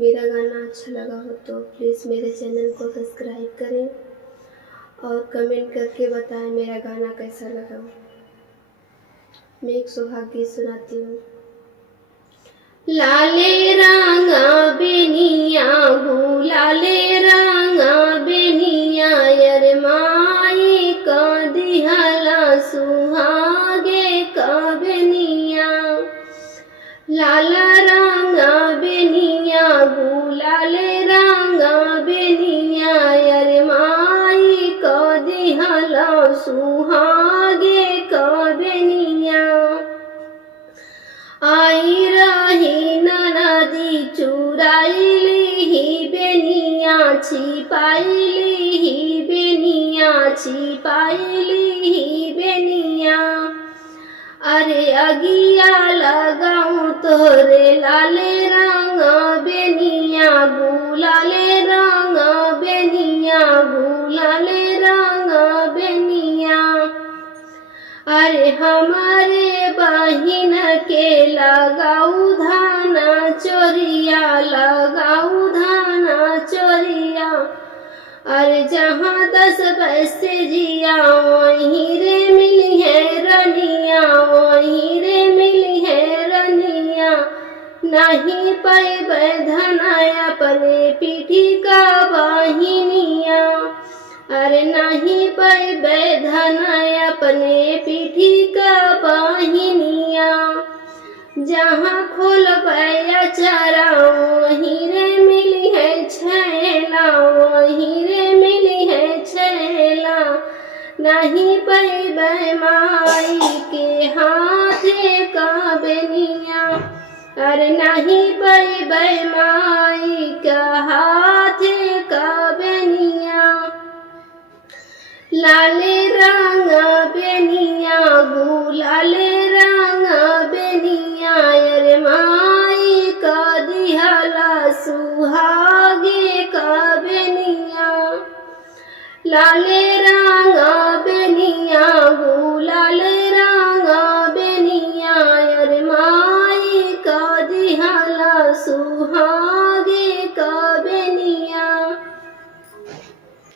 मेरा गाना अच्छा लगा हो तो प्लीज़ मेरे चैनल को सब्सक्राइब करें और कमेंट करके बताएं मेरा गाना कैसा लगा। मैं एक सुहाग गीत सुनाती हूँ। लाले रांगा बेनिया लाले रांगा बेनिया यर माई का दिहला सुहागे का बेनिया। लाला रांगा बेनिया लाले रांगा बेनिया यर माई का दिहला सुहागे का बेनिया। आई रही नदी चुराइली ही बेनिया छिपाइली ही बेनिया छिपाइली ही बेनिया। अरे अगिया लगाऊं तोरे लाले रंगा बेनिया गुलाले रंगा बेनिया गुलाले रंगा बेनिया। अरे हमारे बहिन के लगाऊ धाना चोरिया लगाऊ धाना चोरिया। अरे जहाँ 10 पैसे जिया वहीं रे मिली है रनिया वहीं रे मिली है रनिया। नहीं पैबे धना अपने पीठी का वाहिनिया। अरे नहीं पैबे धना अपने पीठी का वाहिनिया। जहाँ खोलबे अचारा वहीं रे मिली है छैला वहीं रे मिली है छैला। नहीं पैबे माई के हाथे का बेनिया। अरे नहीं पैबे माई का हाथे का बेनिया। लाले रंगा बेनिया गुलाले रंगा बेनिया यर माई का दिहला सुहागे का बेनिया। लाले